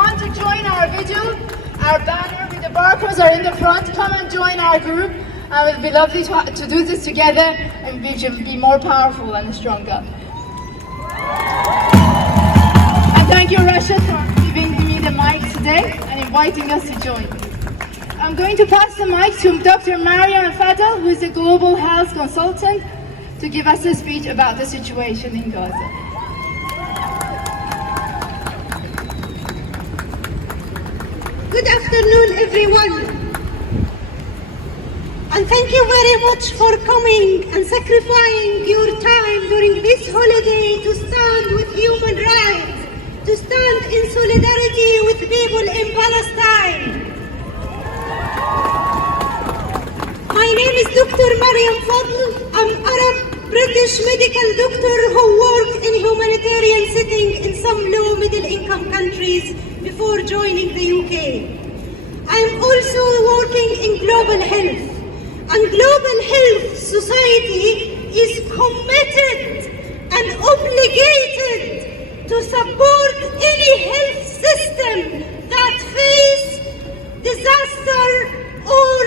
want to join our vigil, our banner with the barcodes are in the front. Come and join our group. It will be lovely to do this together and be more powerful and stronger. And thank you, Russia, for giving me the mic today and inviting us to join. I'm going to pass the mic to Dr. Mariam Fadel, who is a global health consultant, to give us a speech about the situation in Gaza. Good afternoon, everyone. And thank you very much for coming and sacrificing your time during this holiday to stand with human rights, to stand in solidarity with people in Palestine. My name is Dr. Mariam Fadel. I'm Arab British medical doctor who worked in humanitarian setting in some low middle income countries before joining the UK. I'm also working in global health. And Global Health Society is committed and obligated to support any health system that faces disaster or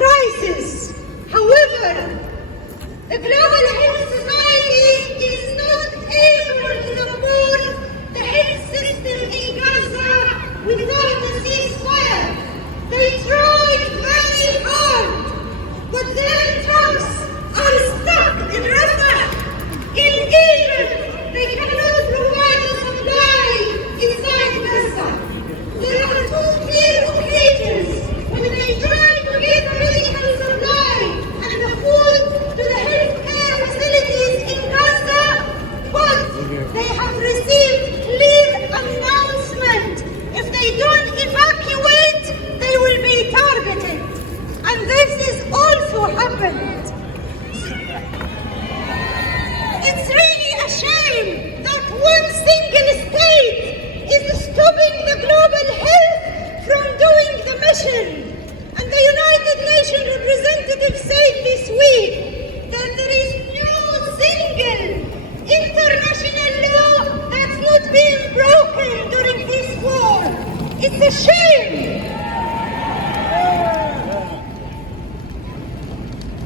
crisis. However, the Global Health Society is not able to support the health system in Gaza without a ceasefire. They tried very hard. But their trucks are stuck in Rafah, in Egypt. They cannot provide a supply inside Gaza. There are two clear occasions when they try to get medical supply and the food to the healthcare facilities in Gaza, but they have received clear announcement. If they don't evacuate, they will be targeted. And this is also happened. It's really a shame that one single state is stopping the global health from doing the mission. And the United Nations representative said this week that there is no single international law that's not being broken during this war. It's a shame.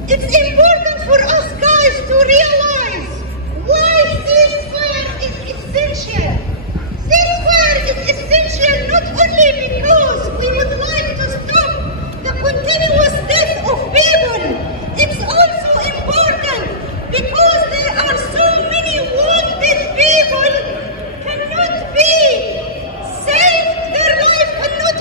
It's important for us guys to realize why ceasefire is essential. Ceasefire is essential not only because we would like to stop the continuous death of people. It's also important because there are so many wounded people cannot be saved. Their life cannot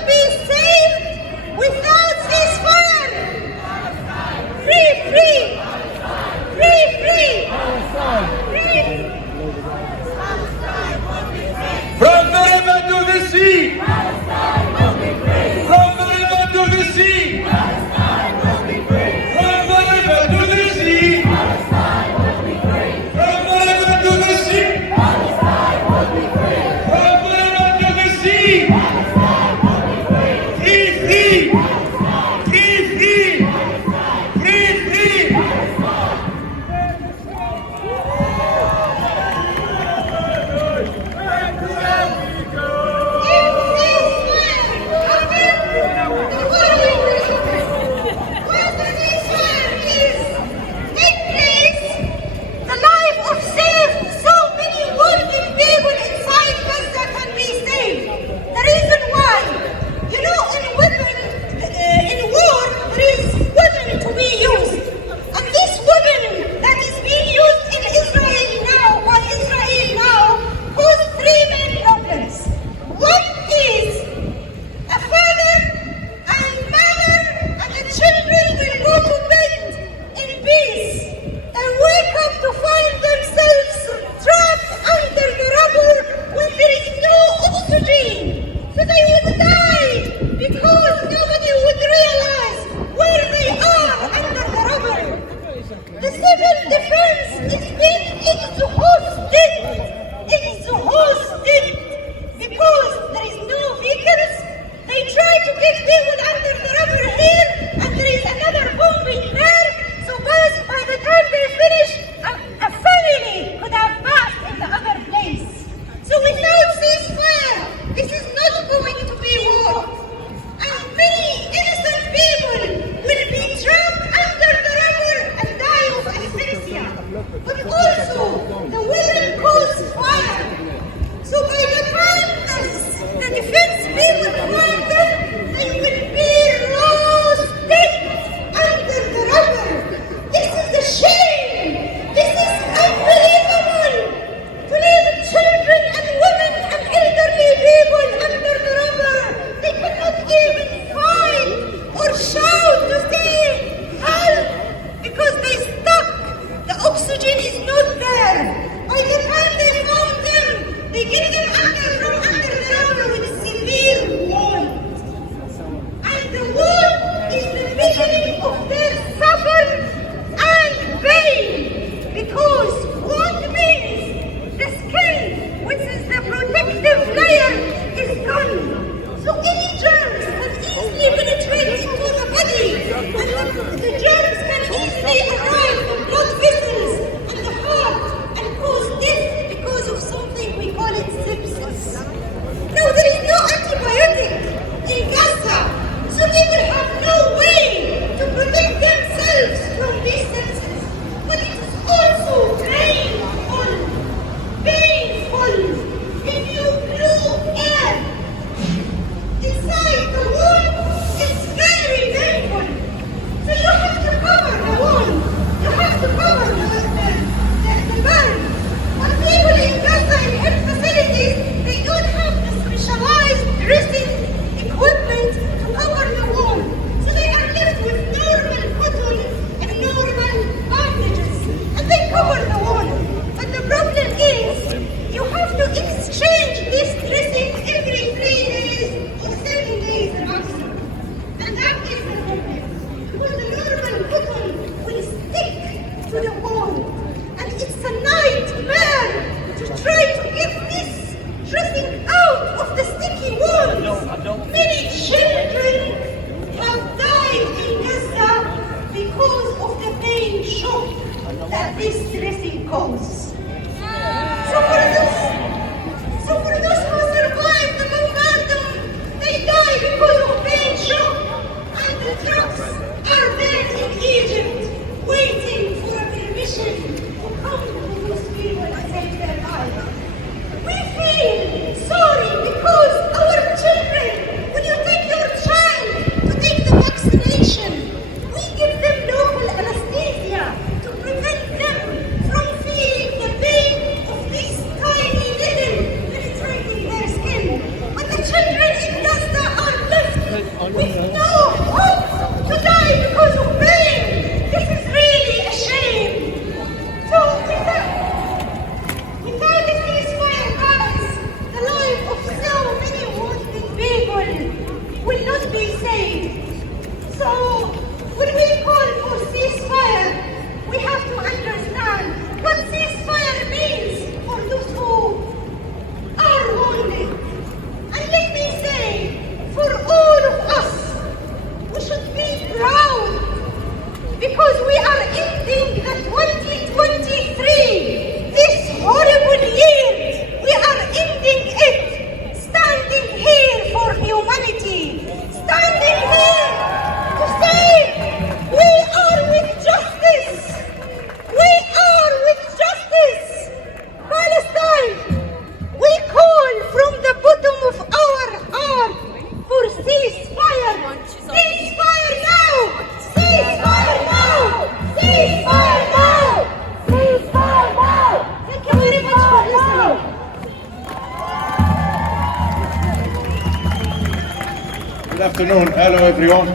afternoon. Hello, everyone.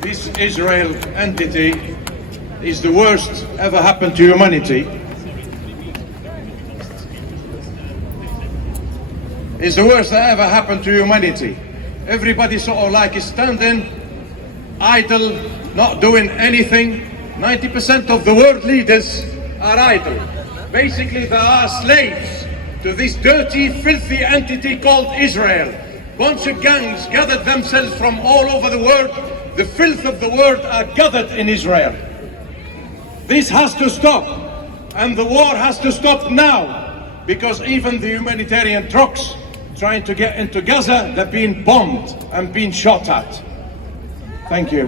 This Israel entity is the worst ever happened to humanity. It's the worst that ever happened to humanity. Everybody sort of like is standing idle, not doing anything. 90% of the world leaders are idle. Basically, they are slaves to this dirty, filthy entity called Israel. Bunch of gangs gathered themselves from all over the world. The filth of the world are gathered in Israel. This has to stop, and the war has to stop now, because even the humanitarian trucks trying to get into Gaza, they're being bombed and being shot at. Thank you.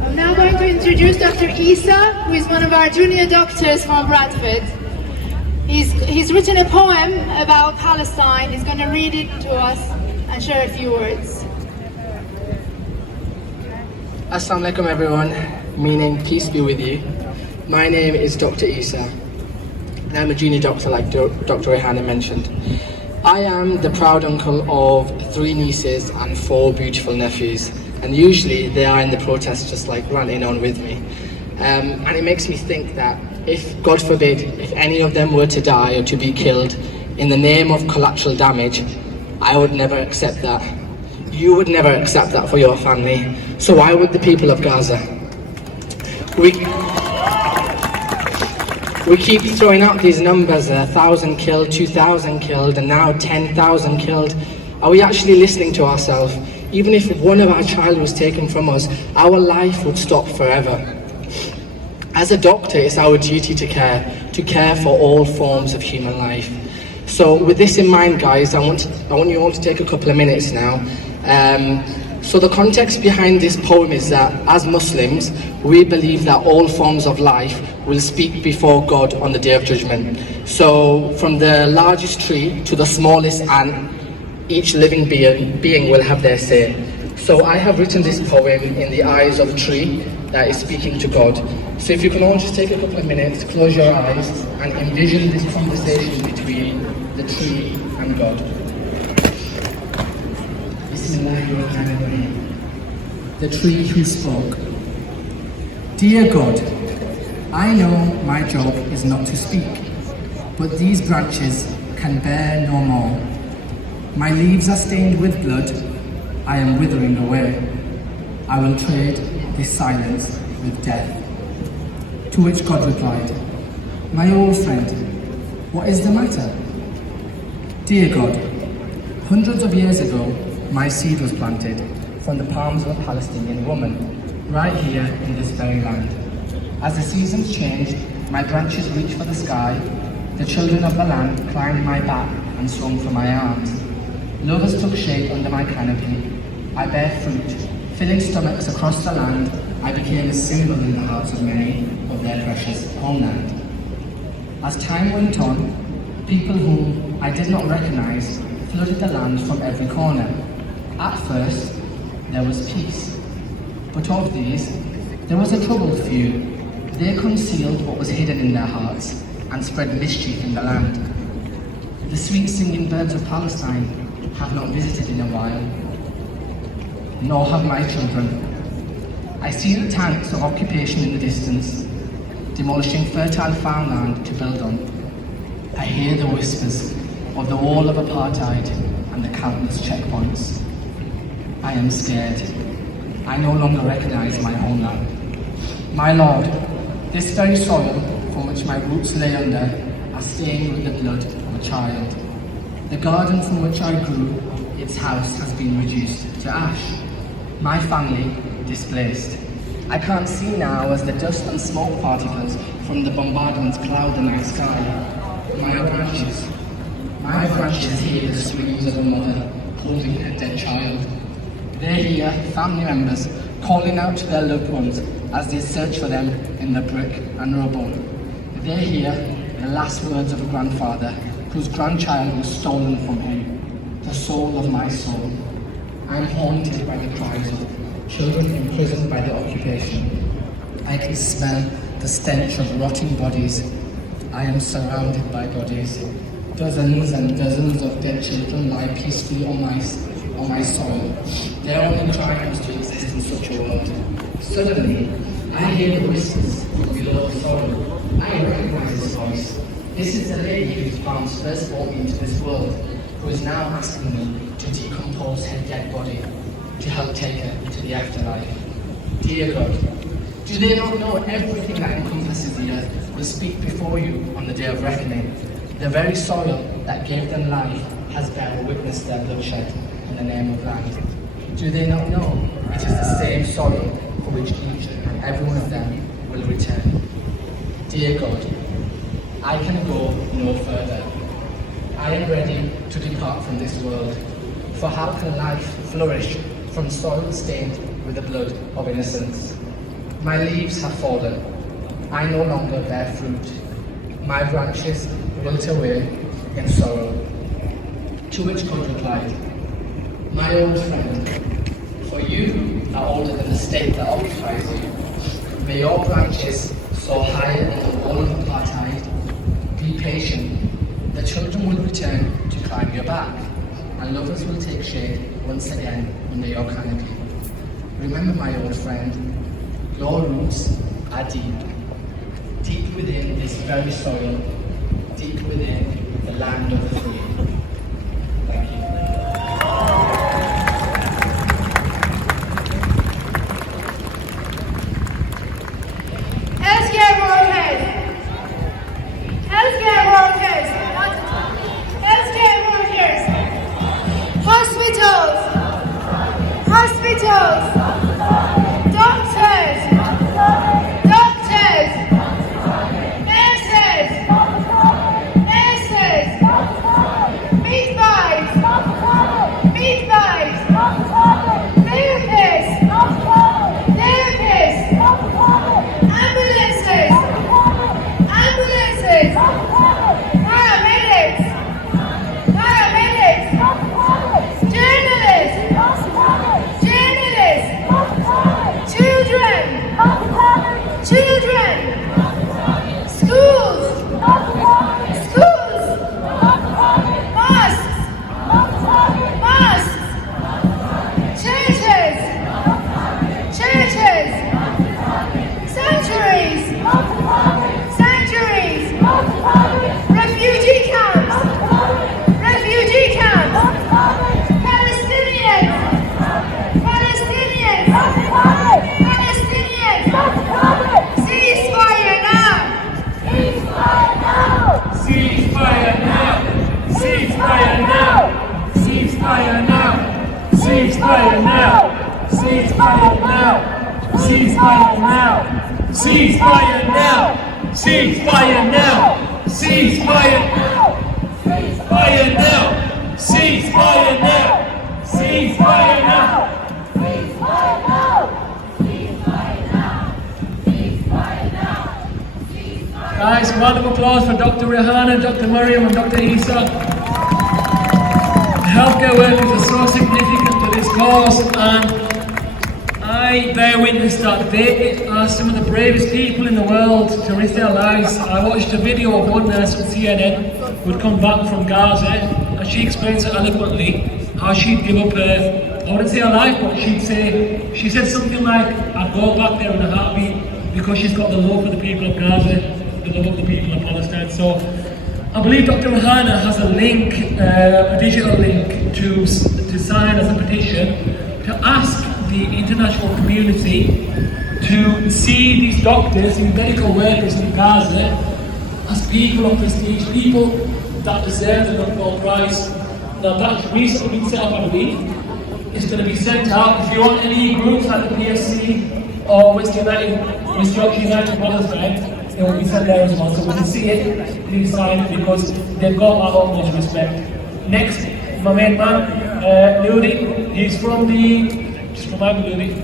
I'm now going to introduce Dr. Isa, who is one of our junior doctors from Bradford. He's written a poem about Palestine. He's going to read it to us and share a few words. Assalamu alaikum everyone, meaning peace be with you. My name is Dr. Isa, and I'm a junior doctor like Dr. Rehana mentioned. I am the proud uncle of 3 nieces and 4 beautiful nephews, and usually they are in the protest just like running on with me. And it makes me think that if, God forbid, if any of them were to die or to be killed in the name of collateral damage, I would never accept that. You would never accept that for your family. So why would the people of Gaza? We keep throwing out these numbers, 1,000 killed, 2,000 killed, and now 10,000 killed. Are we actually listening to ourselves? Even if one of our child was taken from us, our life would stop forever. As a doctor, it's our duty to care for all forms of human life. So with this in mind, guys, I want you all to take a couple of minutes now. So the context behind this poem is that as Muslims, we believe that all forms of life will speak before God on the Day of Judgment. So from the largest tree to the smallest ant, each living being will have their say. So I have written this poem in the eyes of a tree that is speaking to God. So if you can all just take a couple of minutes, close your eyes and envision this conversation between the tree and God. The tree who spoke. Dear God, I know my job is not to speak, but these branches can bear no more. My leaves are stained with blood, I am withering away. I will trade this silence with death. To which God replied, my old friend, what is the matter? Dear God, hundreds of years ago, my seed was planted from the palms of a Palestinian woman, right here in this very land. As the seasons changed, my branches reached for the sky, the children of the land climbed my back and swung from my arms. Lovers took shape under my canopy, I bear fruit, filling stomachs across the land, I became a symbol in the hearts of many of their precious homeland. As time went on, people whom I did not recognize flooded the land from every corner. At first, there was peace, but of these, there was a troubled few. They concealed what was hidden in their hearts and spread mischief in the land. The sweet singing birds of Palestine have not visited in a while, nor have my children. I see the tanks of occupation in the distance, demolishing fertile farmland to build on. I hear the whispers of the wall of apartheid and the countless checkpoints. I am scared. I no longer recognize my homeland. My Lord, this very soil from which my roots lay under are stained with the blood of a child. The garden from which I grew, its house has been reduced to ash. My family displaced. I can't see now as the dust and smoke particles from the bombardments cloud the night sky. My branches hear the screams of a mother holding her dead child. They hear family members calling out to their loved ones as they search for them in the brick and rubble. They hear the last words of a grandfather whose grandchild was stolen from him, the soul of my soul. I am haunted by the cries of children imprisoned by the occupation. I can smell the stench of rotting bodies. I am surrounded by bodies. Dozens and dozens of dead children lie peacefully on my soil. Their only triumphs to exist in such a world. Suddenly, I hear the whispers below the soil. I recognize this voice. This is the lady whose palms first brought me into this world, who is now asking me to decompose her dead body, to help take her to the afterlife. Dear God, do they not know everything that encompasses the earth will speak before you on the day of reckoning? The very soil that gave them life has bear witness their bloodshed in the name of life. Do they not know it is the same soil for which each and every one of them will return? Dear God, I can go no further. I am ready to depart from this world. For how can life flourish from soil stained with the blood of innocence? My leaves have fallen. I no longer bear fruit. My branches wilt away in sorrow. To which God replied, my old friend, for you are older than the state that occupies you. May your branches soar higher than the wall of apartheid. Be patient. The children will return to climb your back, and lovers will take shade once again under your canopy. Remember, my old friend, your roots are deep. Deep within this very soil, deep within the land of the free. Thank you. Healthcare workers, healthcare workers, hospitals, doctors, Ceasefire now! Ceasefire now! Ceasefire now! Ceasefire now! Ceasefire now! Ceasefire now! Ceasefire now! Ceasefire now! Ceasefire now! Ceasefire now! Ceasefire now! Ceasefire now! Guys, a round of applause for Dr. Rihanna, Dr. Mariam and Dr. Isa. Healthcare workers are so significant to this cause, and I bear witness that they are some of the bravest people in the world to risk their lives. I watched a video of one nurse on CNN who'd come back from Gaza, and she explains it eloquently how she'd give up her, I wouldn't say her life, but she said something like, I'd go back there in a heartbeat because she's got the love for the people of Gaza, the love of the people of Palestine. So I believe Dr. Rihanna has a link, a digital link to sign as a petition to ask the international community to see these doctors, these medical workers in Gaza as people of prestige, people that deserve the Nobel Prize. Now that's recently been set up, I believe. It's going to be sent out. If you want any groups like the PSC or West Yorkshire United Palestine, it will be sent there as well, so we can see it inside because they've got our utmost respect. Next, my main man, Ludi, he's from the, just remind me, Ludi.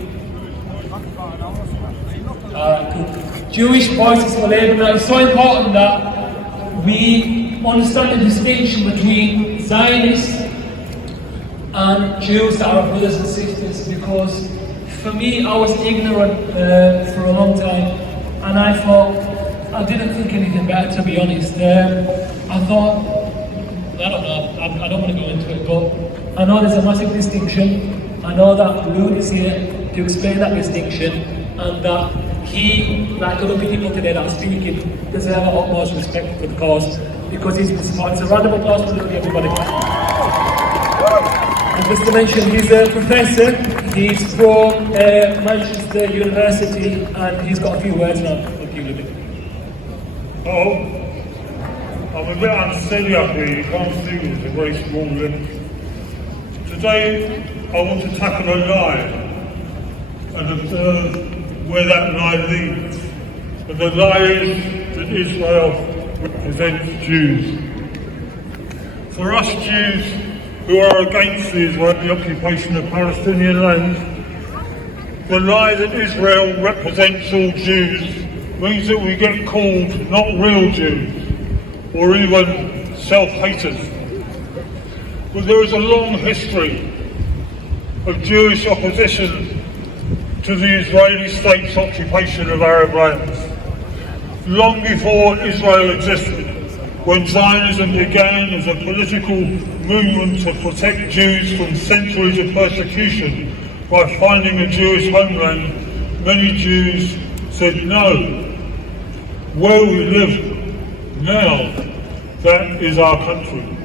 Cool. Jewish Voices for Labour. Now it's so important that we understand the distinction between Zionists and Jews that are brothers and sisters, because for me, I was ignorant for a long time. and I thought, I didn't think anything better, to be honest. I thought, I don't know, I don't want to go into it, but I know there's a massive distinction. I know that Luke is here to explain that distinction, and that he, like other people today that are speaking, deserve our utmost respect for the cause, because he's been smart. It's a round of applause for Luke, everybody. And just to mention, he's a professor, he's from Manchester University, and he's got a few words now. Thank you, Luke. Oh, I'm a bit unsteady up here, you can't see me, it's a very small lift. Today, I want to tackle a lie and observe where that lie leads. And the lie is that Israel represents Jews. For us Jews who are against the Israeli occupation of Palestinian land, the lie that Israel represents all Jews means that we get called not real Jews, or even self-haters. But there is a long history of Jewish opposition to the Israeli state's occupation of Arab lands. Long before Israel existed, when Zionism began as a political movement to protect Jews from centuries of persecution by finding a Jewish homeland, many Jews said no. Where we live now, that is our country.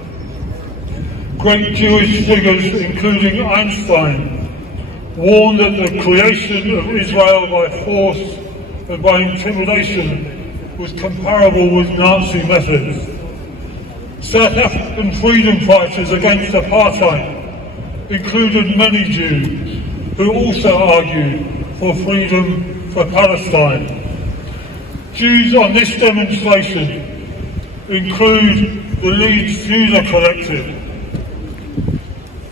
Great Jewish figures, including Einstein, warned that the creation of Israel by force and by intimidation was comparable with Nazi methods. South African freedom fighters against apartheid included many Jews who also argued for freedom for Palestine. Jews on this demonstration include the Leeds Collective,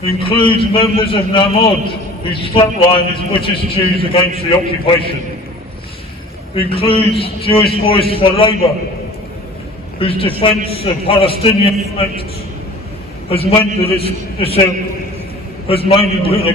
includes members of Namod, whose strapline is British Jews against the occupation, includes Jewish Voice for Labour, whose defence of Palestinian rights has meant that it has mainly been